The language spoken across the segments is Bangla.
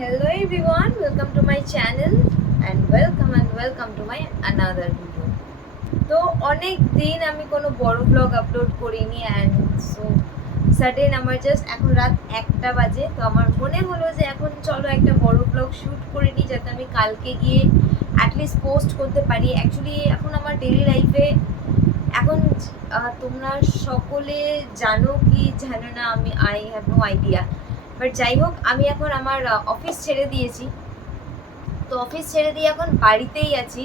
Hello everyone, welcome to my channel and welcome to my another video. তো অনেক দিন আমি কোনো বড় ব্লগ আপলোড করিনি অ্যান্ড সো সাডেন আমার জাস্ট এখন রাত 1টা বাজে। তো আমার মনে হলো যে এখন চলো একটা বড় ব্লগ শ্যুট করে নিই, যাতে আমি কালকে গিয়ে অ্যাটলিস্ট পোস্ট করতে পারি। অ্যাকচুয়ালি এখন আমার ডেইলি লাইফে এখন তোমরা সকলে জানো কি জানো না, I have no idea, but যাই হোক আমি এখন আমার অফিস ছেড়ে দিয়েছি। তো অফিস ছেড়ে দিয়ে এখন বাড়িতেই আছি।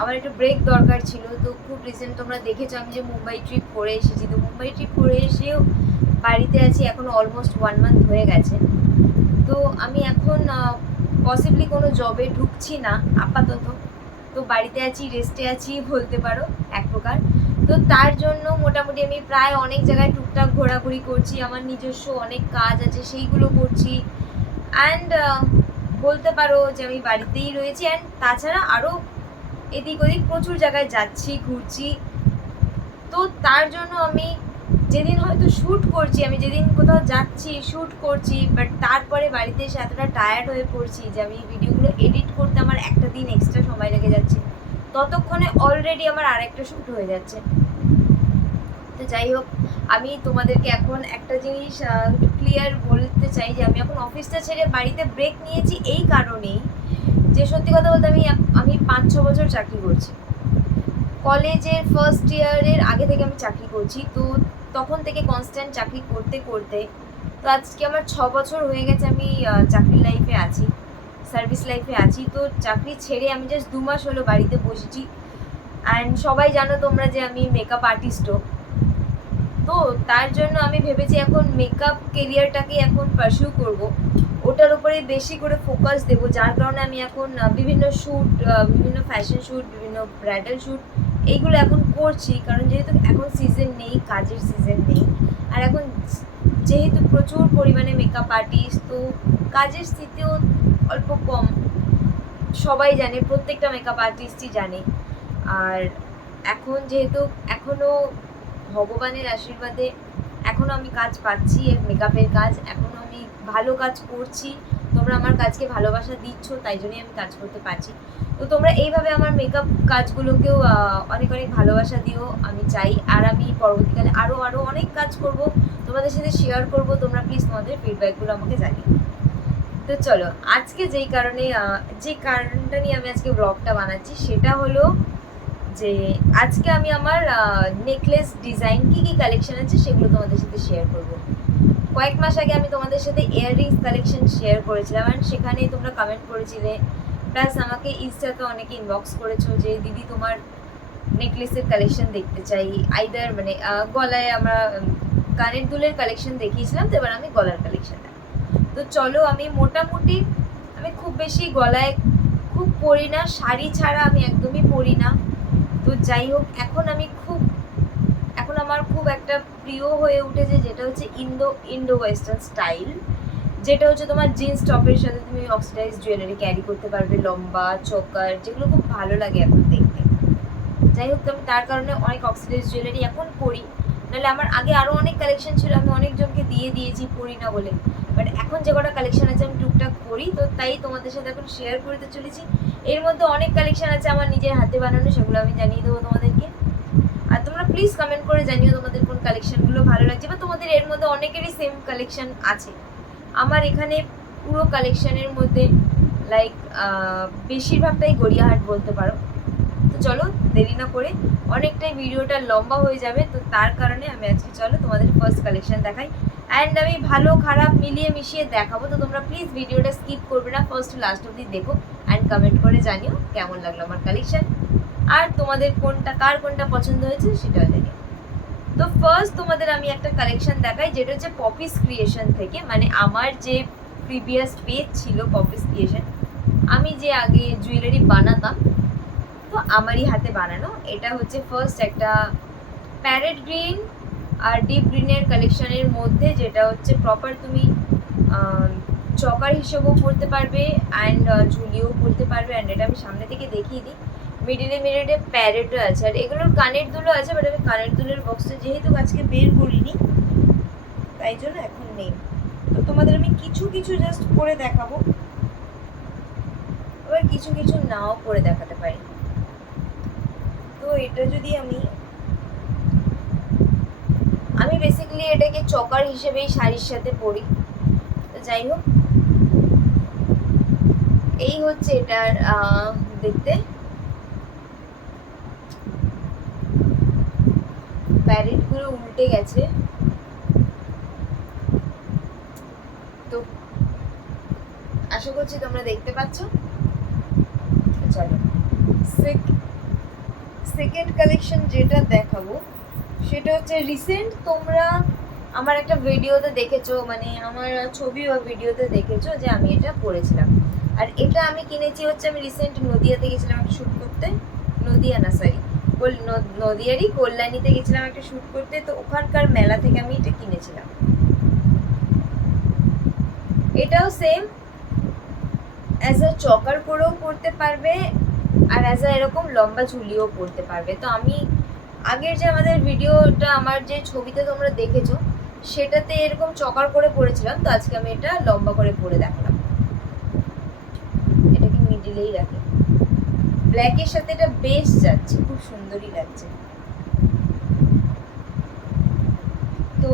আমার একটু ব্রেক দরকার ছিল। তো খুব রিসেন্ট তোমরা দেখেছো আমি যে মুম্বাই ট্রিপ করে এসেছি। তো মুম্বাই ট্রিপ করে এসেও বাড়িতে আছি, এখন অলমোস্ট 1 মান্থ হয়ে গেছে। তো আমি এখন পসিবলি কোনো জবে ঢুকছি না আপাতত। তো বাড়িতে আছি, রেস্টে আছি বলতে পারো এক প্রকার। তো তার জন্য মোটামুটি আমি প্রায় অনেক জায়গায় টুকটাক ঘোরাঘুরি করছি, আমার নিজস্ব অনেক কাজ আছে সেইগুলো করছি। অ্যান্ড বলতে পারো যে আমি বাড়িতেই রয়েছি। অ্যান্ড তাছাড়া আরও এদিক ওদিক প্রচুর জায়গায় যাচ্ছি, ঘুরছি। তো তার জন্য আমি যেদিন হয়তো শ্যুট করছি, আমি যেদিন কোথাও যাচ্ছি শ্যুট করছি, বাট তারপরে বাড়িতে এসে এতটা টায়ার্ড হয়ে পড়ছি যে আমি ভিডিওগুলো এডিট করতে আমার একটা দিন এক্সট্রা সময় লেগে যাচ্ছে, ততক্ষণে অলরেডি আমার আরেকটা শ্যুট হয়ে যাচ্ছে। তো যাই হোক, আমি তোমাদেরকে এখন একটা জিনিস ক্লিয়ার বলতে চাই যে আমি এখন অফিসটা ছেড়ে বাড়িতে ব্রেক নিয়েছি এই কারণেই যে সত্যি কথা বলতে আমি 5-6 বছর চাকরি করছি। কলেজের ফার্স্ট ইয়ারের আগে থেকে আমি চাকরি করছি। তো তখন থেকে কনস্ট্যান্ট চাকরি করতে করতে তো আজকে আমার 6 বছর হয়ে গেছে আমি চাকরি লাইফে আছি, সার্ভিস লাইফে আছি। তো চাকরি ছেড়ে আমি জাস্ট 2 মাস হলো বাড়িতে বসেছি। অ্যান্ড সবাই জানো তোমরা যে আমি মেকআপ আর্টিস্টও। তো তার জন্য আমি ভেবেছি এখন মেকআপ কেরিয়ারটাকে এখন পারসিউ করব, ওটার উপরে বেশি করে ফোকাস দেবো। যার কারণে আমি এখন বিভিন্ন শ্যুট, বিভিন্ন ফ্যাশন শ্যুট, বিভিন্ন ব্রাইডাল শ্যুট এইগুলো এখন করছি। কারণ যেহেতু এখন সিজন নেই, কাজের সিজন নেই, আর এখন যেহেতু প্রচুর পরিমাণে মেকআপ আর্টিস্ট, তো কাজের স্থিতিও অল্প কম, সবাই জানে, প্রত্যেকটা মেকআপ আর্টিস্টই জানে। আর এখন যেহেতু এখনও ভগবানের আশীর্বাদে এখনও আমি কাজ পাচ্ছি, মেকআপের কাজ এখনও আমি ভালো কাজ করছি। তোমরা আমার কাজকে ভালোবাসা দিচ্ছ, তাই জন্যই আমি কাজ করতে পারছি। তো তোমরা এইভাবে আমার মেকআপ কাজগুলোকেও অনেক অনেক ভালোবাসা দিও, আমি চাই। আর আমি পরবর্তীকালে আরও অনেক কাজ করব, তোমাদের সাথে শেয়ার করব। তোমরা প্লিজ তোমাদের ফিডব্যাকগুলো আমাকে জানিও। তো চলো, আজকে যে কারণটা নিয়ে আমি আজকে ব্লগটা বানাচ্ছি সেটা হলো যে আজকে আমি আমার নেকলেস ডিজাইন কী কালেকশন আছে সেগুলো তোমাদের সাথে শেয়ার করব। কয়েক মাস আগে আমি তোমাদের সাথে ইয়াররিংস কালেকশন শেয়ার করেছিলাম, অ্যান্ড সেখানে তোমরা কমেন্ট করেছিলে, প্লাস আমাকে ইনস্টাতে অনেকে ইনবক্স করেছো যে দিদি তোমার নেকলেসের কালেকশন দেখতে চাই। আইদার মানে গলায় আমরা কানের দুলের কালেকশন দেখিয়েছিলাম, তো এবার আমি গলার কালেকশন। তো চলো, আমি মোটামুটি আমি খুব বেশি গলায় খুব পরি না, শাড়ি ছাড়া আমি একদমই পরি না। তো যাই হোক, এখন আমার খুব একটা প্রিয় হয়ে উঠেছে যেটা হচ্ছে ইন্ডো ওয়েস্টার্ন স্টাইল, যেটা হচ্ছে তোমার জিন্স টপের সাথে তুমি অক্সিডাইজ জুয়েলারি ক্যারি করতে পারবে, লম্বা চোকার, যেগুলো খুব ভালো লাগে এখন দেখতে। যাই হোক, তো আমি তার কারণে অনেক অক্সিডাইজ জুয়েলারি এখন পরি। নাহলে আমার আগে আরও অনেক কালেকশন ছিল, আমি অনেকজনকে দিয়ে দিয়েছি পরি না বলে। বাট এখন যে কটা কালেকশন আছে আমি টুকটাক পরি, তো তাই তোমাদের সাথে এখন শেয়ার করতে চলেছি। এর মধ্যে অনেক কালেকশন আছে আমার নিজের হাতে বানানো, সেগুলো আমি জানিয়ে দেবো তোমাদেরকে। আর তোমরা প্লিজ কমেন্ট করে জানিও তোমাদের কোন কালেকশনগুলো ভালো লাগছে, বা তোমাদের এর মধ্যে অনেকেরই সেম কালেকশন আছে। আমার এখানে পুরো কালেকশনের মধ্যে লাইক বেশিরভাগটাই গড়িয়াহাট বলতে পারো। তো চলো, দেরি না করে, অনেকটাই ভিডিওটা লম্বা হয়ে যাবে, তো তার কারণে আমি আজকে চলো তোমাদের ফার্স্ট কালেকশন দেখাই। অ্যান্ড আমি ভালো খারাপ মিলিয়ে মিশিয়ে দেখাবো, তো তোমরা প্লিজ ভিডিওটা স্কিপ করবে না, ফার্স্ট টু লাস্ট অবধি দেখো অ্যান্ড কমেন্ট করে জানিও কেমন লাগলো আমার কালেকশন, আর তোমাদের কার কোনটা পছন্দ হয়েছে সেটাও জানিও। তো ফার্স্ট তোমাদের আমি একটা কালেকশন দেখাই, যেটা হচ্ছে পপিস ক্রিয়েশন থেকে, মানে আমার যে প্রিভিয়াস পেজ ছিল পপিস ক্রিয়েশন, আমি যে আগে জুয়েলারি বানাতাম, তো আমারই হাতে বানানো। এটা হচ্ছে ফার্স্ট একটা প্যারেট গ্রিন আর ডিপ গ্রিনের কালেকশনের মধ্যে, যেটা হচ্ছে প্রপার তুমি চকার হিসেবেও পরতে পারবে অ্যান্ড ঝুলিয়েও পরতে পারবে। অ্যান্ড এটা আমি সামনে থেকে দেখিয়ে দিই, মিডিলে প্যারেটও আছে, আর এগুলোর কানের দুলও আছে। বাট আমি কানের দুলের বক্সটা যেহেতু আজকে বের করিনি, তাই জন্য এখন নেই। তো তোমাদের আমি কিছু কিছু জাস্ট পরে দেখাবো, আবার কিছু কিছু নাও পরে দেখাতে পারি। তো এটা যদি আমি বেসিক্যালি এটাকে চকার হিসেবেই শাড়ির সাথে পরি। তো যাই হোক, এই হচ্ছে এটার দেখতে। প্যারেটগুলো উল্টে গেছে, তো আশা করছি তোমরা দেখতে পাচ্ছ। চলো সেকেন্ড কালেকশন যেটা দেখাবো সেটা হচ্ছে রিসেন্ট তোমরা আমার একটা ভিডিওতে দেখেছো, মানে আমার ছবি বা ভিডিওতে দেখেছো যে আমি এটা পরেছিলাম। আর এটা আমি কিনেছি হচ্ছে, আমি রিসেন্ট নদিয়াতে গেছিলাম একটা শ্যুট করতে। নদিয়া না, সরি, নদিয়ারই কল্যাণীতে গেছিলাম একটা শ্যুট করতে। তো ওখানকার মেলা থেকে আমি এটা কিনেছিলাম। এটাও সেম, অ্যাজ আ চকার করেও পরতে পারবে আর অ্যাজ আ এরকম লম্বা ঝুলিও পরতে পারবে। তো আমি আগের যে আমাদের ভিডিওটা, আমার যে ছবিতে তোমরা দেখেছো সেটাতে এরকম চকার করে পরেছিলাম। তো আজকে আমি এটা লম্বা করে পরে দেখালাম। এটাকে মিডিলেই রাখি, ব্ল্যাকের সাথে এটা বেশ যাচ্ছে, খুব সুন্দরই লাগছে। তো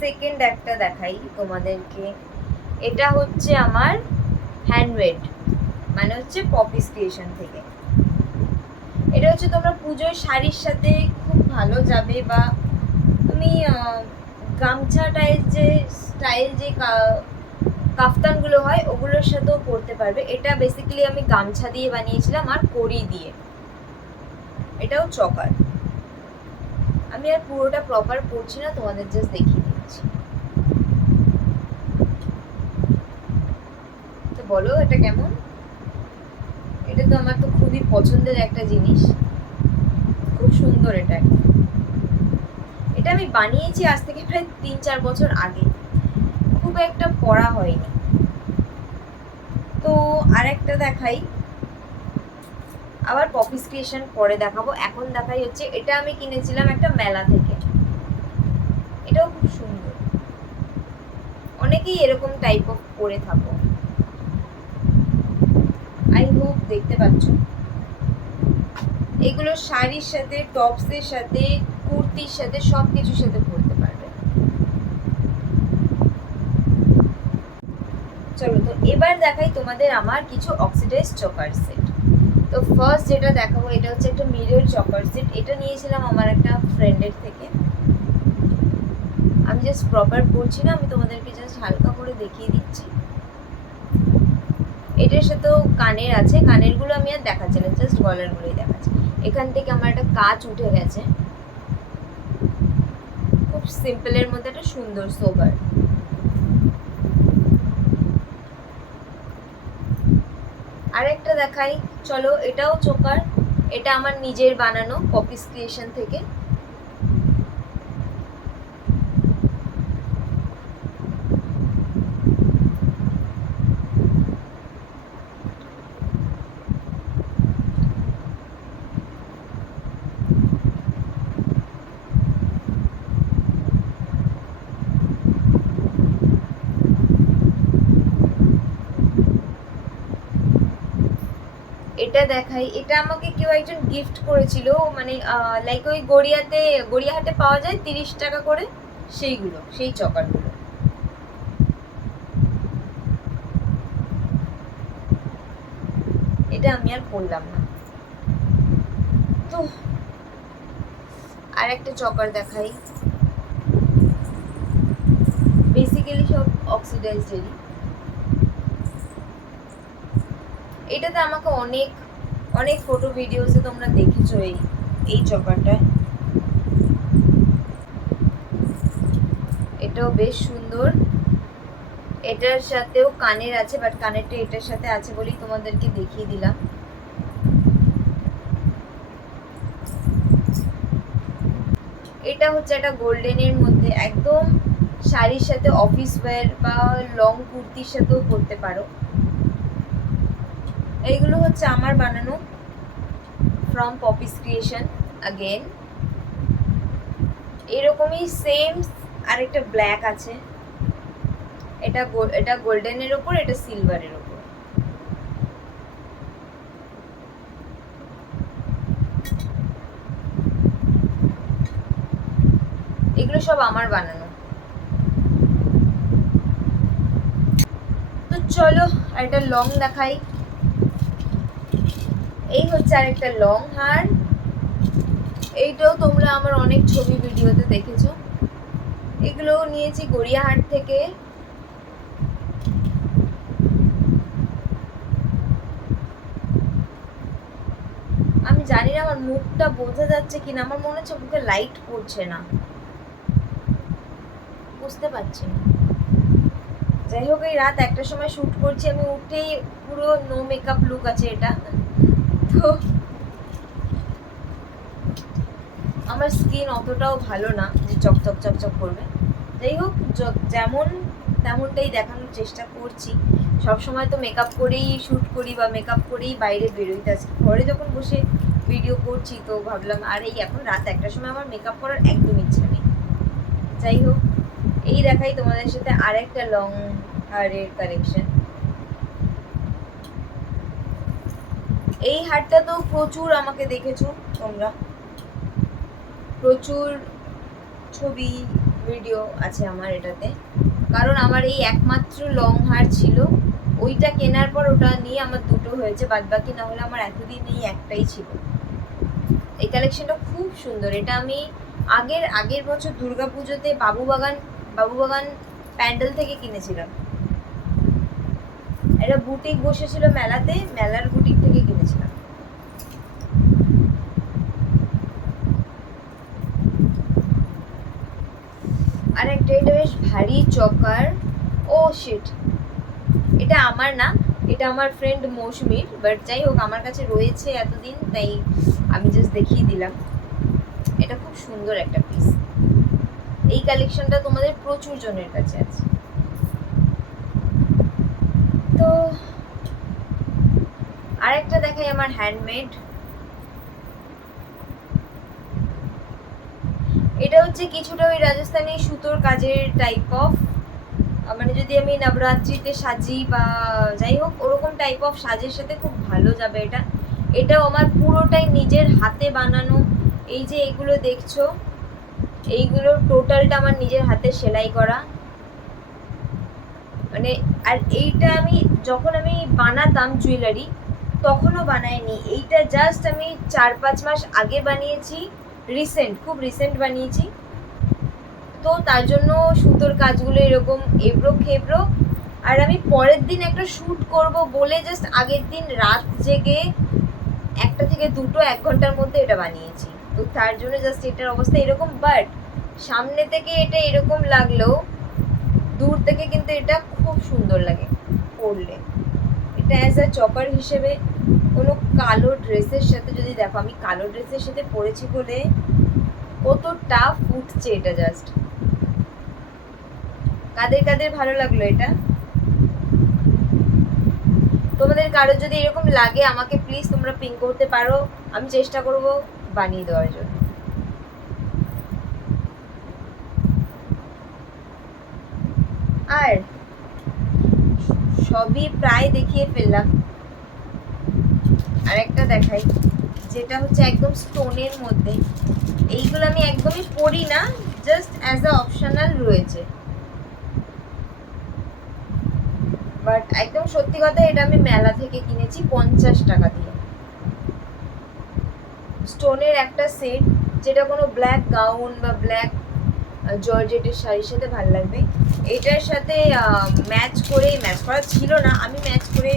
সেকেন্ড একটা দেখাই তোমাদেরকে। এটা হচ্ছে আমার হ্যান্ডমেড, মানে হচ্ছে পপিস ক্রিয়েশন থেকে। এটা হচ্ছে তোমরা পুজোর শাড়ির সাথে খুব ভালো যাবে, বা তুমি গামছা স্টাইল যে কাফতানগুলো হয় ওগুলোর সাথেও পরতে পারবে। এটা বেসিক্যালি আমি গামছা দিয়ে বানিয়েছিলাম আর কড়ি দিয়ে। এটাও চকার। আমি আর পুরোটা প্রপার পরছি না, তোমাদের জাস্ট দেখিয়ে দিচ্ছি। তো বলো এটা কেমন? এটা তো আমার তো খুবই পছন্দের একটা জিনিস, খুব সুন্দর। এটা আমি বানিয়েছি আজ থেকে প্রায় 3-4 বছর আগে, খুব একটা পড়া হয়নি। তো আরেকটা দেখাই, আবার পপিস ক্রিয়েশন পরে দেখাবো। এখন দেখাই হচ্ছে এটা আমি কিনেছিলাম একটা মেলা থেকে। এটাও খুব সুন্দর, অনেকেই এরকম টাইপ অফ পরে থাকো, আই হোপ দেখতে পাচ্ছ। এগুলো শাড়ির সাথে, টপসের সাথে, কুর্তির সাথে, সব কিছুর সাথে পরতে পারবে। চলো, তো এবার দেখাই তোমাদের আমার কিছু অক্সিডাইজ চকার সেট। তো ফার্স্ট যেটা দেখাবো এটা হচ্ছে একটা মিরর চকার সেট। এটা নিয়েছিলাম আমার একটা ফ্রেন্ডের থেকে। আমি জাস্ট প্রপার পরছি না, আমি তোমাদেরকে জাস্ট হালকা করে দেখিয়ে দিচ্ছি। এটার সাথেও কানের আছে, কানেরগুলো আমি আর দেখাচ্ছি না, জাস্ট গলারগুলোই দেখাচ্ছি। এখান থেকে আমার একটা কাঁচ উঠে গেছে, খুব সিম্পলের মধ্যে একটা সুন্দর সোবার। আরেকটা দেখাই, চলো, এটাও চোকার। এটা আমার নিজের বানানো পপিস ক্রিয়েশন থেকে। এটা দেখাই, এটা আমাকে কেউ একজন গিফট করেছিল, মানে লাইক ওই গড়িয়াহাটে পাওয়া যায় 30 টাকা করে, সেইগুলো, সেই চকারগুলো। এটা আমি আর পরলাম না। তো আর একটা চকার দেখাই, বেসিক্যালি সব অক্সিডাইজডেরই। এটাতে আমাকে অনেক অনেক ফটো ভিডিওসে তোমরা দেখেছো এই চকারটা। এটাও বেশ সুন্দর। এটার সাথেও কানের আছে, বাট কানেরটা এটার সাথে আছে বলেই তোমাদেরকে দেখিয়ে দিলাম। এটা হচ্ছে একটা গোল্ডেনের মধ্যে, একদম শাড়ির সাথে অফিস ওয়্যার বা লং কুর্তির সাথেও পরতে পারো। এইগুলো হচ্ছে আমার বানানো ফ্রম পপিস ক্রিয়েশন। अगेन এরকমই সেম আর একটা ব্ল্যাক আছে, এটা গোল্ডেনের ওপর, এটা সিলভারের ওপর। এগুলো সব আমার বানানো। তো চলো আরেকটা লং দেখাই। এই হচ্ছে আরেকটা লং হার। এইটাও তোমরা আমার অনেক ছবি ভিডিওতে দেখেছো। এগুলোও নিয়েছি গড়িয়াহাট থেকে। আমি জানি না আমার মুখটা বোঝা যাচ্ছে কিনা, আমার মনে হচ্ছে মুখে লাইট পড়ছে না, বুঝতে পারছি না। যাই হোক, এই রাত একটার সময় শুট করছি, আমি উঠেই পুরো নো মেকআপ লুক আছে এটা। তো আমার স্কিন অতটাও ভালো না যে চকচক চকচক করবে। যাই হোক, যেমন তেমনটাই দেখানোর চেষ্টা করছি। সবসময় তো মেকআপ করেই শ্যুট করি বা মেকআপ করেই বাইরে বেরোইতে আছি। ঘরে যখন বসে ভিডিও করছি তো ভাবলাম আর এই এখন রাত একটার সময় আমার মেকআপ করার একদম ইচ্ছা নেই। যাই হোক, এই দেখাই তোমাদের সাথে আরেকটা লং হারের কালেকশন। এই হারটা তো প্রচুর আমাকে দেখেছো তোমরা, প্রচুর ছবি ভিডিও আছে আমার এটাতে, কারণ আমার এই একমাত্র লং হার ছিল। ওইটা কেনার পর ওটা নিয়ে আমার দুটো হয়েছে, বাদ বাকি না হলে আমার এতদিন এই একটাই ছিল। এই কালেকশনটা খুব সুন্দর। এটা আমি আগের বছর দুর্গাপুজোতে বাবুবাগান প্যান্ডেল থেকে কিনেছিলাম। এটা বুটিক বসেছিল মেলাতে, মেলার বুটিক থেকে কিনেছিলাম। আর একটা এটা বেশ ভারী চকার। ও শিট, এটা আমার না, এটা আমার ফ্রেন্ড মৌসুমীর, বাট যাই হোক আমার কাছে রয়েছে এতদিন, তাই আমি জাস্ট দেখিয়ে দিলাম। এটা খুব সুন্দর একটা পিস। এই কালেকশনটা তোমাদের প্রচুর জনের কাছে আছে। তো আরেকটা দেখাই আমার হ্যান্ডমেড। এটা হচ্ছে কিছুটা ওই রাজস্থানী সুতোর কাজের টাইপ অফ, মানে যদি আমি নবরাত্রিতে সাজি বা যাই হোক ওরকম টাইপ অফ সাজের সাথে খুব ভালো যাবে এটা। এটাও আমার পুরোটাই নিজের হাতে বানানো। এই যে এগুলো দেখছো, এইগুলো টোটালটা আমার নিজের হাতে সেলাই করা। মানে আর এইটা আমি যখন আমি বানাতাম জুয়েলারি তখনও বানাইনি, এইটা জাস্ট আমি 4-5 মাস আগে বানিয়েছি, খুব রিসেন্ট বানিয়েছি। তো তার জন্য সুতোর কাজগুলো এরকম এবড়ো খেবড়ো। আর আমি পরের দিন একটা শ্যুট করব বলে জাস্ট আগের দিন রাত জেগে 1টা থেকে 2টো 1 ঘন্টার মধ্যে এটা বানিয়েছি। তো তার জন্য জাস্ট এটার অবস্থা এরকম। বাট সামনে থেকে এটা এরকম লাগলেও দূর থেকে কিন্তু এটা খুব সুন্দর লাগে পরলে। এটা অ্যাজ আ চকার হিসেবে কোনো কালো ড্রেসের সাথে যদি দেখো, আমি কালো ড্রেসের সাথে পরেছি বলে কতটা ফুটছে এটা জাস্ট। কাদের কাদের ভালো লাগলো এটা? তোমাদের কারো যদি এরকম লাগে আমাকে প্লিজ তোমরা পিং করতে পারো, আমি চেষ্টা করব বানিয়ে দেওয়ার জন্য। আর সবই প্রায় দেখিয়ে ফেললাম। আরেকটা দেখাই, যেটা হচ্ছে একদম স্টোনের মধ্যে। এইগুলো আমি একদমই পরি না, জাস্ট অ্যাজ আ অপশনাল রয়েছে। বাট একদম সত্যি কথা, এটা আমি মেলা থেকে কিনেছি 50 টাকা দিয়ে। স্টোনের একটা সেট, যেটা কোনো ব্ল্যাক গাউন বা ব্ল্যাক জর্জেটের শাড়ির সাথে ভালো লাগবে। এটার সাথে ম্যাচ করা ছিল না, আমি ম্যাচ করে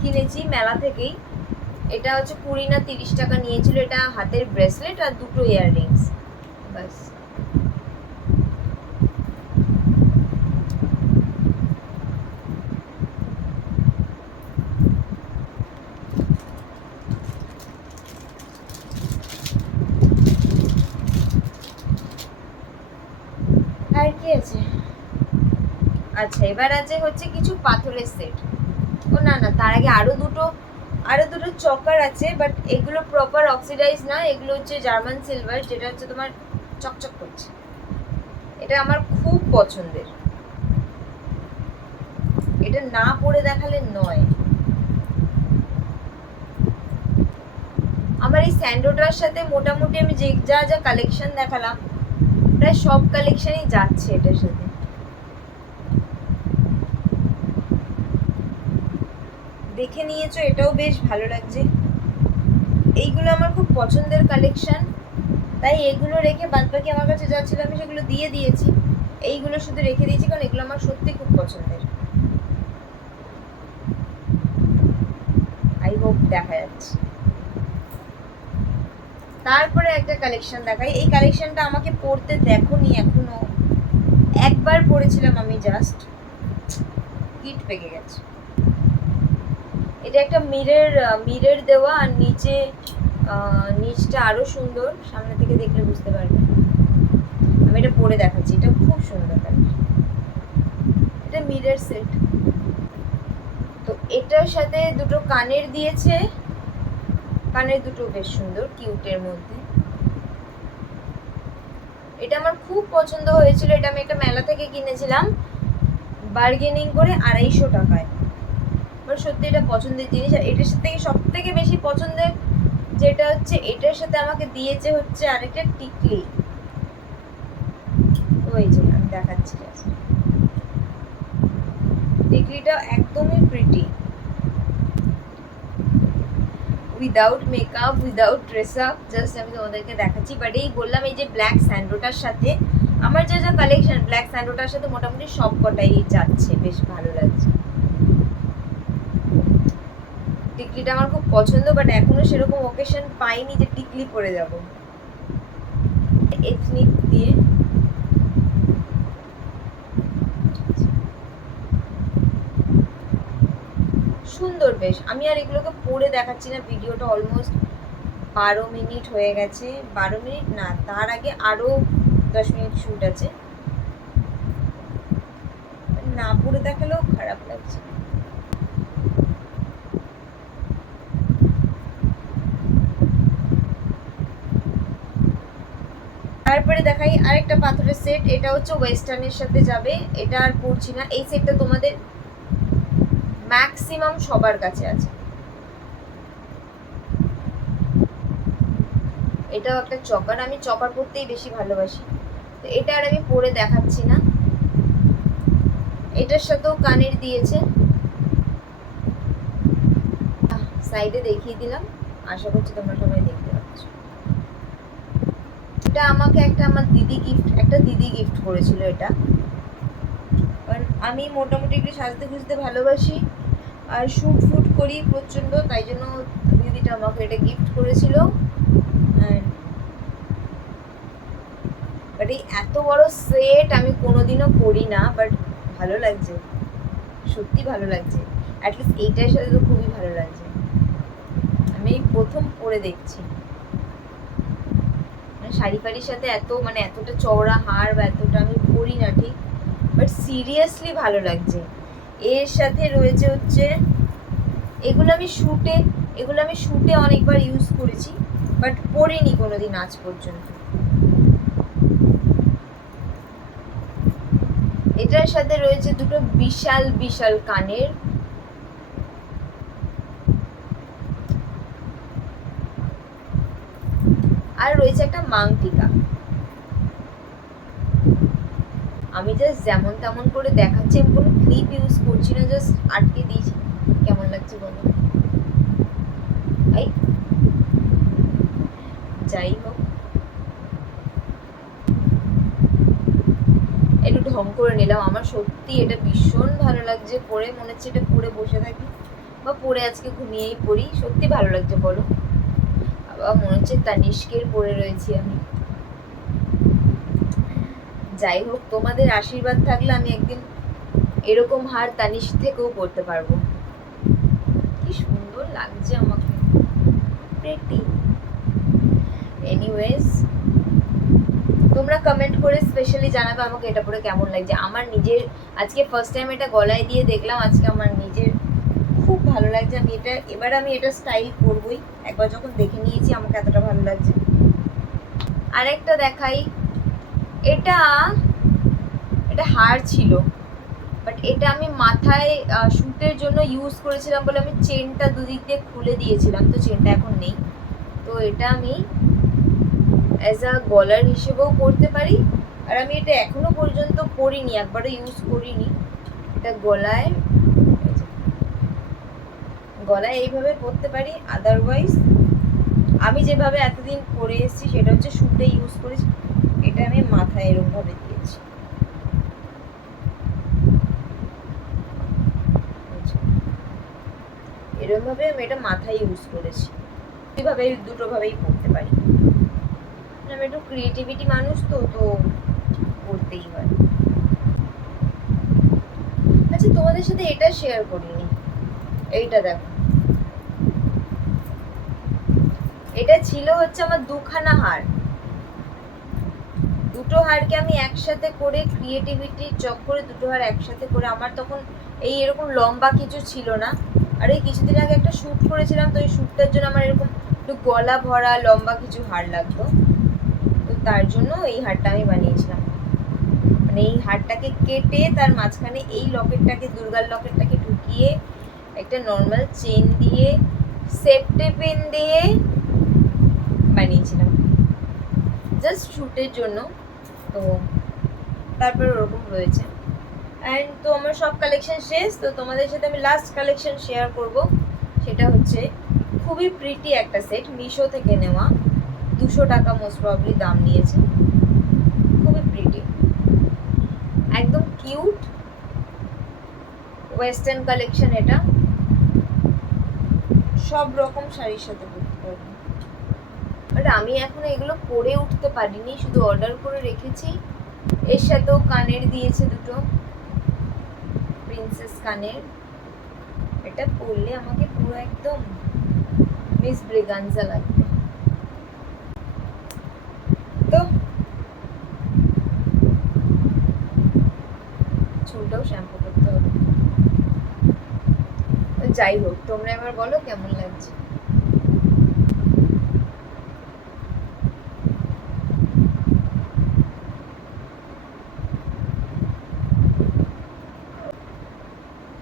কিনেছি মেলা থেকেই। এটা হচ্ছে 20 না 30 টাকা নিয়েছিল। এটা হাতের ব্রেসলেট আর 2টো ইয়াররিংস, বাস। আর কি আছে? আচ্ছা, এবার আছে হচ্ছে কিছু পাথরের সেট। ও না, তার আগে আরো দুটো চকার আছে, বাট এগুলো প্রপার অক্সিডাইজ না, এগুলো হচ্ছে জার্মান সিলভার, যেটা হচ্ছে তোমার চকচক করছে। এটা আমার খুব পছন্দের, এটা না পরে দেখালে নয়। আমার এই স্যান্ডোটার সাথে মোটামুটি আমি যে যা যা কালেকশন দেখালাম প্রায় সব কালেকশনই যাচ্ছে এটার সাথে। দেখে নিয়েছো, এটাও বেশ ভালো লাগছে। এইগুলো আমার খুব পছন্দের কালেকশন, তাই এগুলো রেখে বাদবাকি আমার কাছে যা ছিল আমি সেগুলো দিয়ে দিয়েছি। এইগুলো শুধু রেখে দিয়েছি কারণ এগুলো আমার সত্যি খুব পছন্দের। আই হোপ দেখা যাচ্ছে। তারপরে একটা কালেকশন দেখাই। এই কালেকশনটা আমাকে পরতে দেখোনি এখনো, একবার পরেছিলাম আমি, জাস্ট হিট পেকে গেছে। এটা একটা মিরর দেওয়া, আর নিচটা আরো সুন্দর, সামনে থেকে দেখলে বুঝতে পারবে। আমি এটা পরে দেখাচ্ছি, এটা খুব সুন্দর কালেকশন। এটা মিরর সেট, তো এটার সাথে দুটো কানের দিয়েছে, কানের দুটো বেশ সুন্দর কিউটের মধ্যে। এটা আমার খুব পছন্দ হয়েছিল, এটা আমি একটা মেলা থেকে কিনেছিলাম বার্গেনিং করে 250 টাকায়। আমার সত্যি এটা পছন্দের জিনিস। আর এটার সাথে সব থেকে বেশি পছন্দের যেটা হচ্ছে, এটার সাথে আমাকে দিয়েছে হচ্ছে আরেকটা টিকলি। ওই যে আমি দেখাচ্ছি, টিকলিটা একদমই pretty, without makeup, without dress up, just আমি তোমাদেরকে দেখাচ্ছি। বাট এই বললাম, এই যে ব্ল্যাক স্যান্ডোটার সাথে আমার যা যা কালেকশন ব্ল্যাক স্যান্ডোটার সাথে মোটামুটি সব কটাই যাচ্ছে, বেশ ভালো লাগছে। টিকলিটা আমার খুব পছন্দ, বাট এখনো সেরকম ওকেশন পাইনি যে টিকলি পরে যাব। এথনিক দিয়ে সুন্দর বেশ। আমি আর এগুলোকে পরে দেখাচ্ছি না, ভিডিওটা অলমোস্ট 12 মিনিট হয়ে গেছে। 12 মিনিট না, তার আগে আরো 10 মিনিট শুট আছে, না পরে দেখালেও খারাপ লাগছে। তারপরে দেখাই আরেকটা পাথরের সেট, এটা হচ্ছে ওয়েস্টার্নের সাথে যাবে। এটা আর পরছি না, এই সেটটা তোমাদের ম্যাক্সিমাম সবার কাছে আছে। এটাও একটা চকার, আমি চকার পরতেই বেশি ভালোবাসি, তো এটা আর আমি পরে দেখাচ্ছি না। এটার সাথেও কানের দিয়েছে, সাইডে দেখিয়ে দিলাম, আশা করছি তোমরা সবাই দেখতে পাচ্ছ। এটা আমাকে আমার দিদি গিফট করেছিল এটা, কারণ আমি মোটামুটি একটু সাজতে খুঁজতে ভালোবাসি আর শুট ফুট করি প্রচণ্ড, তাই জন্য দিদিটা আমাকে এটা গিফট করেছিল। বাট এই এত বড় সেট আমি কোনোদিনও পরি না, বাট ভালো লাগছে, সত্যি ভালো লাগছে। অ্যাটলিস্ট এইটার সাথে তো খুবই ভালো লাগছে। আমি এই প্রথম পরে দেখছি, শাড়ি ফাড়ির সাথে এতটা চওড়া হার বা এতটা আমি পরি না ঠিক, বাট সিরিয়াসলি ভালো লাগছে। এর সাথে রয়েছে হচ্ছে এগুলো আমি শুটে অনেকবার ইউজ করেছি, বাট পরিনি কোনোদিন আজ পর্যন্ত। এটার সাথে রয়েছে দুটো বিশাল বিশাল কানের, আর রয়েছে একটা মাংটিকা। আমি জাস্ট যেমন তেমন করে দেখাচ্ছি, আমি কোনো ক্লিপ ইউজ করছি না, জাস্ট আটকে দিয়েছি। কেমন লাগছে বলো? যাই হোক, একটু ঢং করে নিলাম। আমার সত্যি এটা ভীষণ ভালো লাগছে পরে, মনে হচ্ছে এটা পরে বসে থাকি বা পরে আজকে ঘুমিয়েই পড়ি, সত্যি ভালো লাগছে বলো। আবার মনে হচ্ছে তানিষ্কের পরে রয়েছি আমি। যাই হোক, তোমাদের আশীর্বাদ থাকলে আমি একদিন এরকম হার তানিশ থেকেও পড়তে পারবো। কি সুন্দর লাগছে আমাকে, প্রিটি। এনিওয়েজ, তোমরা কমেন্ট করে স্পেশালি জানাবে আমাকে এটা পরে কেমন লাগছে। আমার নিজের আজকে ফার্স্ট টাইম এটা গলায় দিয়ে দেখলাম, আজকে আমার নিজের খুব ভালো লাগছে। আমি এটা স্টাইল করবই, একবার যখন দেখে নিয়েছি আমাকে এতটা ভালো লাগছে। আরেকটা দেখাই, এটা এটা হার ছিল, বাট এটা আমি মাথায় শ্যুটের জন্য ইউজ করেছিলাম বলে আমি চেনটা দুদিক দিয়ে খুলে দিয়েছিলাম, তো চেনটা এখন নেই। তো এটা আমি অ্যাজ আ গলার হিসেবেও পরতে পারি, আর আমি এটা এখনো পর্যন্ত পরিনি, একবারও ইউজ করিনি। এটা গলায় এইভাবে পরতে পারি। আদারওয়াইজ আমি যেভাবে এতদিন পরে এসেছি সেটা হচ্ছে শ্যুটে ইউজ করেছি। এটা আমি মাথায় এরকমভাবে দিয়েছি, এরকমভাবে আমি এটা মাথায় ইউজ করেছি। এইভাবে দুটোভাবেই পরতে পারি, আমি একটু ক্রিয়েটিভিটি মানুষ, তো করতেই হয়। আচ্ছা, তোমাদের সাথে এটা শেয়ার করিনি, এইটা দেখো, এটা ছিল হচ্ছে আমার দুখানা হার। দুটো হারকে আমি একসাথে করে ক্রিয়েটিভিটির চক্করে দুটো হার একসাথে করে, আমার তখন এই এরকম লম্বা কিছু ছিল না, আর এই কিছুদিন আগে একটা শ্যুট করেছিলাম, তো এই শ্যুটটার জন্য আমার এরকম একটু গলা ভরা লম্বা কিছু হার লাগতো, তো তার জন্য এই হারটা আমি বানিয়েছিলাম। মানে এই হারটাকে কেটে তার মাঝখানে এই লকেটটাকে, দুর্গার লকেটটাকে ঢুকিয়ে একটা নর্মাল চেন দিয়ে সেফটি পিন দিয়ে বানিয়েছিলাম জাস্ট শ্যুটের জন্য। তো তারপর ওরকম রয়েছে। অ্যান্ড তো আমার সব কালেকশন শেষ, তো তোমাদের সাথে আমি লাস্ট কালেকশন শেয়ার করব। সেটা হচ্ছে খুবই প্রিটি একটা সেট, মিশো থেকে নেওয়া, 200 টাকা মোস্ট প্রবলি দাম নিয়েছে। খুবই প্রিটি, একদম কিউট ওয়েস্টার্ন কালেকশন। এটা সব রকম শাড়ির সাথে পরতে পারবো, বাট আমি এখনো এগুলো পরে উঠতে পারিনি, শুধু অর্ডার করে রেখেছি। এর সাথেও কানের দিয়েছে দুটো প্রিন্সেস কানের। এটা পরলে আমাকে পুরো একদম মিস ব্রিগানজা লাগবে। তো চুলটাও শ্যাম্পু করতে হবে। যাই হোক, তোমরা এবার বলো কেমন লাগছে।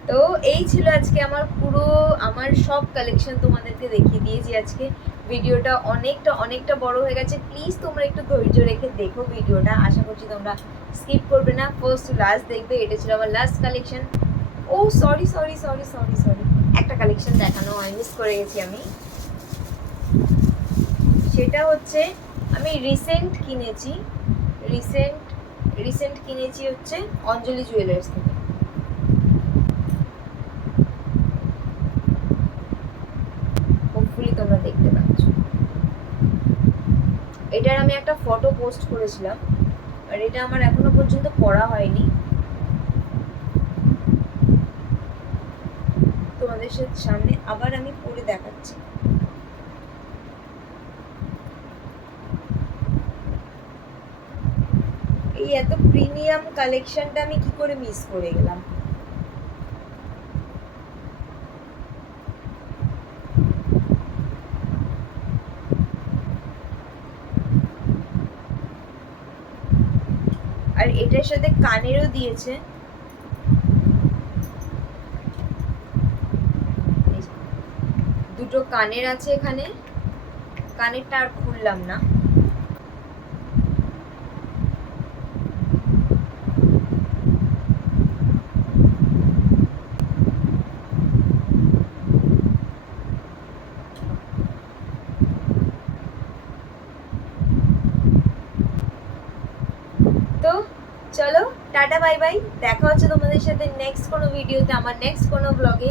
তো এই ছিল আজকে আমার সব কালেকশন তোমাদেরকে দেখিয়ে দিয়েছি আজকে। ভিডিওটা অনেকটা বড় হয়ে গেছে, প্লিজ তোমরা একটু ধৈর্য রেখে দেখো ভিডিওটা, আশা করছি তোমরা স্কিপ করবে না, ফার্স্ট টু লাস্ট দেখবে। এটা ছিল আমার লাস্ট কালেকশন। ও সরি, একটা কালেকশন দেখানো হয়, মিস করে গেছি আমি। সেটা হচ্ছে আমি রিসেন্ট কিনেছি হচ্ছে অঞ্জলি জুয়েলার্স থেকে। হোপফুলি তোমরা দেখতে পাচ্ছ। এটার আমি একটা ফটো পোস্ট করেছিলাম, আর এটা আমার এখনো পর্যন্ত পড়া হয়নি, তোমাদের সামনে আবার আমি পরে দেখাচ্ছি। এই এত প্রিমিয়াম কালেকশনটা আমি কি করে মিস করে গেলাম। আর এটার সাথে কানেরও দিয়েছে, দুটো কানের আছে এখানে। কানেরটা আর খুললাম না। তো চলো, টাটা বাই বাই, দেখা হচ্ছে তোমাদের সাথে নেক্সট কোনো ভিডিওতে, আমার নেক্সট কোনো ব্লগে।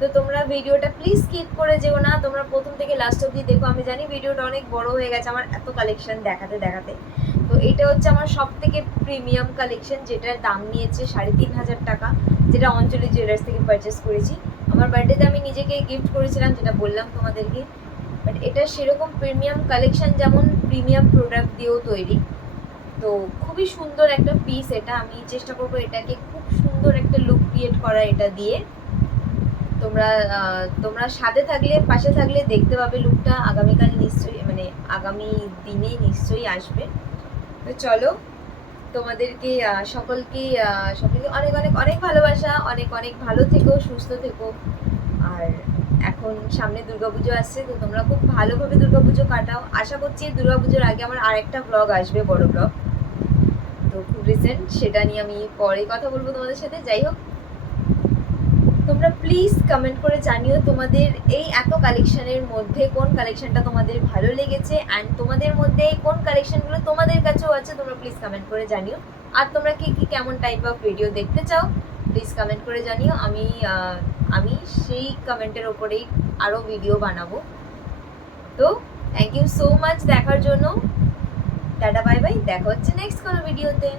তো তোমরা ভিডিওটা প্লিজ স্কিপ করে যেও না, তোমরা প্রথম থেকে লাস্ট অবধি দেখো। আমি জানি ভিডিওটা অনেক বড় হয়ে গেছে আমার এত কালেকশন দেখাতে। তো এটা হচ্ছে আমার সব থেকে প্রিমিয়াম কালেকশন, যেটার দাম নিয়েছে 3,500 টাকা, যেটা অঞ্জলি জুয়েলার্স থেকে পারচেস করেছি। আমার বার্থডেতে আমি নিজেকে গিফট করেছিলাম, যেটা বললাম তোমাদেরকে। বাট এটা সেরকম প্রিমিয়াম কালেকশন, যেমন প্রিমিয়াম প্রোডাক্ট দিয়েও তৈরি। তো খুবই সুন্দর একটা পিস এটা, আমি চেষ্টা করবো এটাকে খুব সুন্দর একটা লুক ক্রিয়েট করা এটা দিয়ে। তোমরা সাথে থাকলে, পাশে থাকলে দেখতে পাবে লুকটা আগামীকাল নিশ্চয়ই, মানে আগামী দিনে নিশ্চয়ই আসবে। তো চলো, তোমাদেরকে সকলকে সকলকে অনেক অনেক অনেক ভালোবাসা, অনেক অনেক ভালো থেকো, সুস্থ থেকো। আর এখন সামনে দুর্গাপুজো আসছে, তো তোমরা খুব ভালোভাবে দুর্গাপুজো কাটাও। আশা করছি দুর্গাপুজোর আগে আমার আরেকটা ব্লগ আসবে, বড় ব্লগ, তো খুব রিসেন্ট, সেটা নিয়ে আমি পরে কথা বলবো তোমাদের সাথে। যাই হোক, তোমরা প্লিজ কমেন্ট করে জানিও তোমাদের এই এত কালেকশনের মধ্যে কোন কালেকশনটা তোমাদের ভালো লেগেছে, অ্যান্ড তোমাদের মধ্যে কোন কালেকশনগুলো তোমাদের কাছেও আছে, তোমরা প্লিজ কমেন্ট করে জানিও। আর তোমরা কি কি কেমন টাইপ অফ ভিডিও দেখতে চাও প্লিজ কমেন্ট করে জানিও। আমি সেই কমেন্টের ওপরেই আরও ভিডিও বানাবো। তো থ্যাংক ইউ সো মাচ দেখার জন্য। টাটা বাই বাই, দেখা হচ্ছে নেক্সট কোনো ভিডিওতে।